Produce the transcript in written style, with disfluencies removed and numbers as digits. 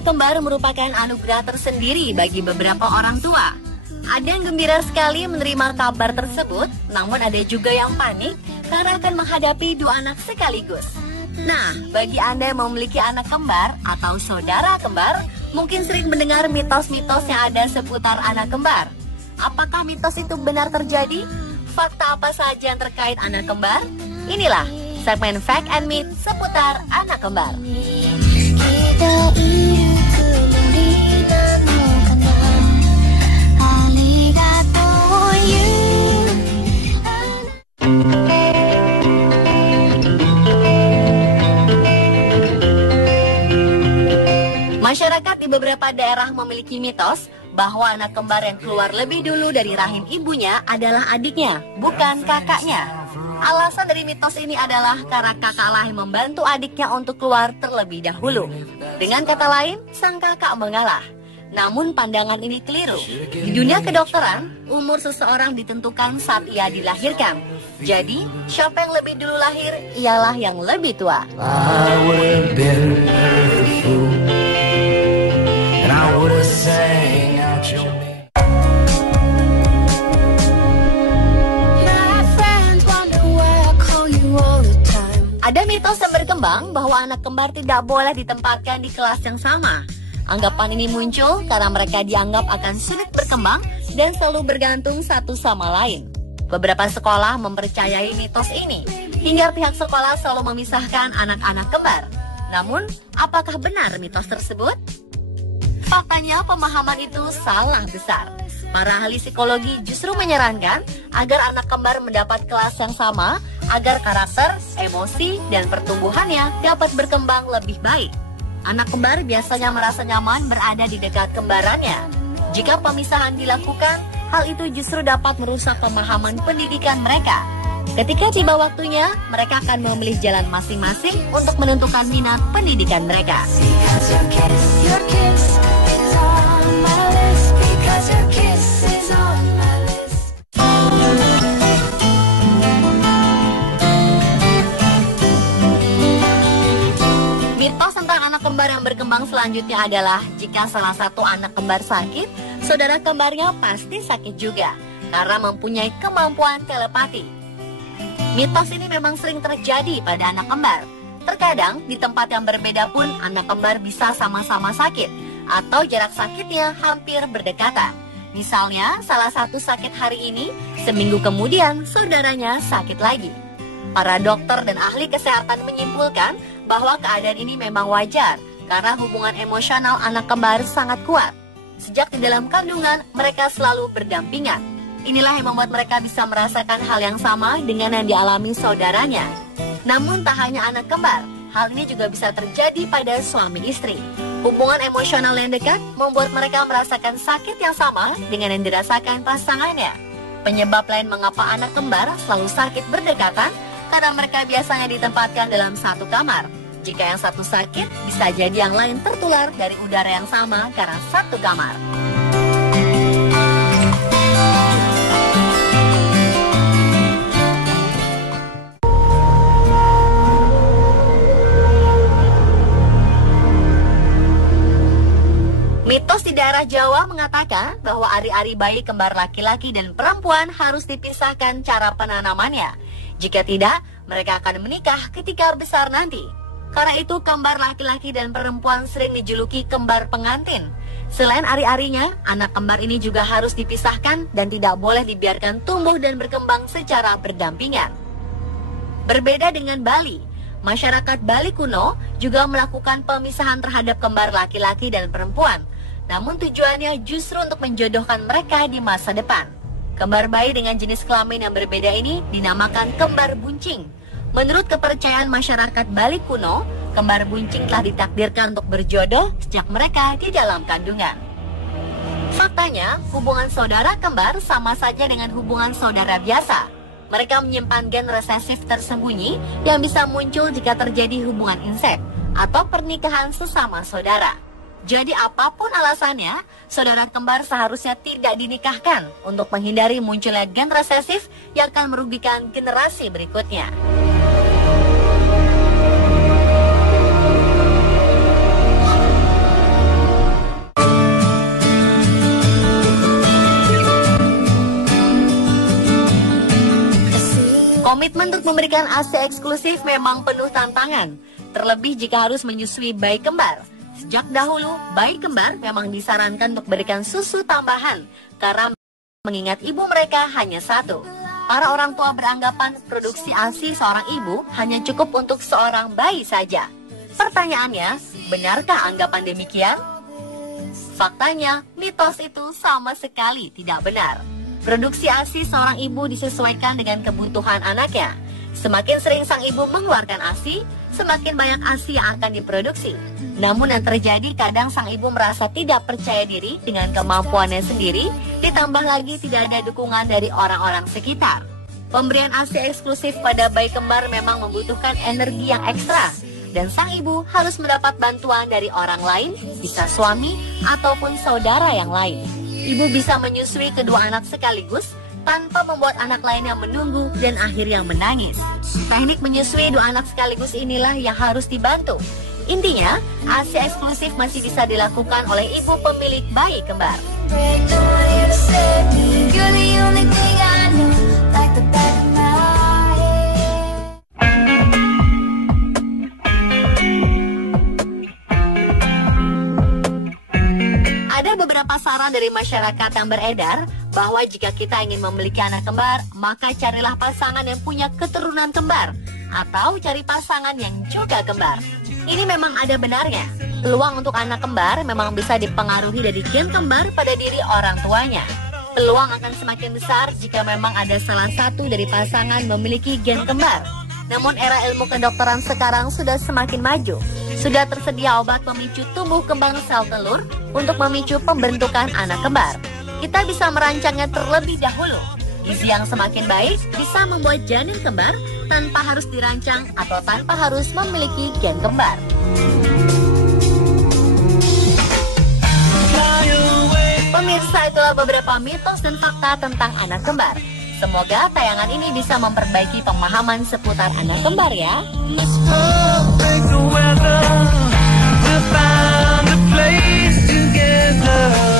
Anak kembar merupakan anugerah tersendiri bagi beberapa orang tua. Ada yang gembira sekali menerima kabar tersebut, namun ada juga yang panik karena akan menghadapi dua anak sekaligus. Nah, bagi Anda yang memiliki anak kembar atau saudara kembar, mungkin sering mendengar mitos-mitos yang ada seputar anak kembar. Apakah mitos itu benar terjadi? Fakta apa saja yang terkait anak kembar? Inilah segmen Fact and Myth seputar anak kembar. Masyarakat di beberapa daerah memiliki mitos bahwa anak kembar yang keluar lebih dulu dari rahim ibunya adalah adiknya, bukan kakaknya. Alasan dari mitos ini adalah karena kakaklah yang membantu adiknya untuk keluar terlebih dahulu. Dengan kata lain, sang kakak mengalah. Namun pandangan ini keliru. Di dunia kedokteran, umur seseorang ditentukan saat ia dilahirkan. Jadi, siapa yang lebih dulu lahir, ialah yang lebih tua. Ada mitos yang berkembang bahwa anak kembar tidak boleh ditempatkan di kelas yang sama. Anggapan ini muncul karena mereka dianggap akan sulit berkembang dan selalu bergantung satu sama lain. Beberapa sekolah mempercayai mitos ini, hingga pihak sekolah selalu memisahkan anak-anak kembar. Namun, apakah benar mitos tersebut? Faktanya, pemahaman itu salah besar. Para ahli psikologi justru menyarankan agar anak kembar mendapat kelas yang sama agar karakter, emosi, dan pertumbuhannya dapat berkembang lebih baik. Anak kembar biasanya merasa nyaman berada di dekat kembarannya. Jika pemisahan dilakukan, hal itu justru dapat merusak pemahaman pendidikan mereka. Ketika tiba waktunya, mereka akan memilih jalan masing-masing untuk menentukan minat pendidikan mereka. Mitos tentang anak kembar yang berkembang selanjutnya adalah jika salah satu anak kembar sakit, saudara kembarnya pasti sakit juga karena mempunyai kemampuan telepati. Mitos ini memang sering terjadi pada anak kembar. Terkadang di tempat yang berbeda pun anak kembar bisa sama-sama sakit atau jarak sakitnya hampir berdekatan. Misalnya salah satu sakit hari ini, seminggu kemudian saudaranya sakit lagi. Para dokter dan ahli kesehatan menyimpulkan bahwa keadaan ini memang wajar karena hubungan emosional anak kembar sangat kuat. Sejak di dalam kandungan, mereka selalu berdampingan. Inilah yang membuat mereka bisa merasakan hal yang sama dengan yang dialami saudaranya. Namun tak hanya anak kembar, hal ini juga bisa terjadi pada suami istri. Hubungan emosional yang dekat membuat mereka merasakan sakit yang sama dengan yang dirasakan pasangannya. Penyebab lain mengapa anak kembar selalu sakit berdekatan karena mereka biasanya ditempatkan dalam satu kamar. Jika yang satu sakit, bisa jadi yang lain tertular dari udara yang sama karena satu kamar. Mitos di daerah Jawa mengatakan bahwa ari-ari bayi kembar laki-laki dan perempuan harus dipisahkan cara penanamannya. Jika tidak, mereka akan menikah ketika besar nanti. Karena itu kembar laki-laki dan perempuan sering dijuluki kembar pengantin. Selain ari-arinya, anak kembar ini juga harus dipisahkan dan tidak boleh dibiarkan tumbuh dan berkembang secara berdampingan. Berbeda dengan Bali, masyarakat Bali kuno juga melakukan pemisahan terhadap kembar laki-laki dan perempuan. Namun tujuannya justru untuk menjodohkan mereka di masa depan. Kembar bayi dengan jenis kelamin yang berbeda ini dinamakan kembar buncing. Menurut kepercayaan masyarakat Bali kuno, kembar buncing telah ditakdirkan untuk berjodoh sejak mereka di dalam kandungan. Faktanya, hubungan saudara kembar sama saja dengan hubungan saudara biasa. Mereka menyimpan gen resesif tersembunyi yang bisa muncul jika terjadi hubungan insek atau pernikahan sesama saudara. Jadi apapun alasannya, saudara kembar seharusnya tidak dinikahkan untuk menghindari munculnya gen resesif yang akan merugikan generasi berikutnya. Komitmen untuk memberikan ASI eksklusif memang penuh tantangan, terlebih jika harus menyusui bayi kembar. Sejak dahulu, bayi kembar memang disarankan untuk berikan susu tambahan karena mengingat ibu mereka hanya satu. Para orang tua beranggapan produksi ASI seorang ibu hanya cukup untuk seorang bayi saja. Pertanyaannya, benarkah anggapan demikian? Faktanya, mitos itu sama sekali tidak benar. Produksi ASI seorang ibu disesuaikan dengan kebutuhan anaknya. Semakin sering sang ibu mengeluarkan ASI, semakin banyak ASI yang akan diproduksi. Namun yang terjadi kadang sang ibu merasa tidak percaya diri dengan kemampuannya sendiri, ditambah lagi tidak ada dukungan dari orang-orang sekitar. Pemberian ASI eksklusif pada bayi kembar memang membutuhkan energi yang ekstra, dan sang ibu harus mendapat bantuan dari orang lain, bisa suami ataupun saudara yang lain. Ibu bisa menyusui kedua anak sekaligus tanpa membuat anak lainnya menunggu dan akhirnya menangis. Teknik menyusui dua anak sekaligus inilah yang harus dibantu. Intinya, ASI eksklusif masih bisa dilakukan oleh ibu pemilik bayi kembar. Ada beberapa saran dari masyarakat yang beredar bahwa jika kita ingin memiliki anak kembar, maka carilah pasangan yang punya keturunan kembar atau cari pasangan yang juga kembar. Ini memang ada benarnya. Peluang untuk anak kembar memang bisa dipengaruhi dari gen kembar pada diri orang tuanya. Peluang akan semakin besar jika memang ada salah satu dari pasangan memiliki gen kembar. Namun era ilmu kedokteran sekarang sudah semakin maju. Sudah tersedia obat pemicu tumbuh kembang sel telur untuk memicu pembentukan anak kembar. Kita bisa merancangnya terlebih dahulu. Gizi yang semakin baik bisa membuat janin kembar tanpa harus dirancang atau tanpa harus memiliki gen kembar. Pemirsa, itulah beberapa mitos dan fakta tentang anak kembar. Semoga tayangan ini bisa memperbaiki pemahaman seputar anak kembar ya. To find a place together.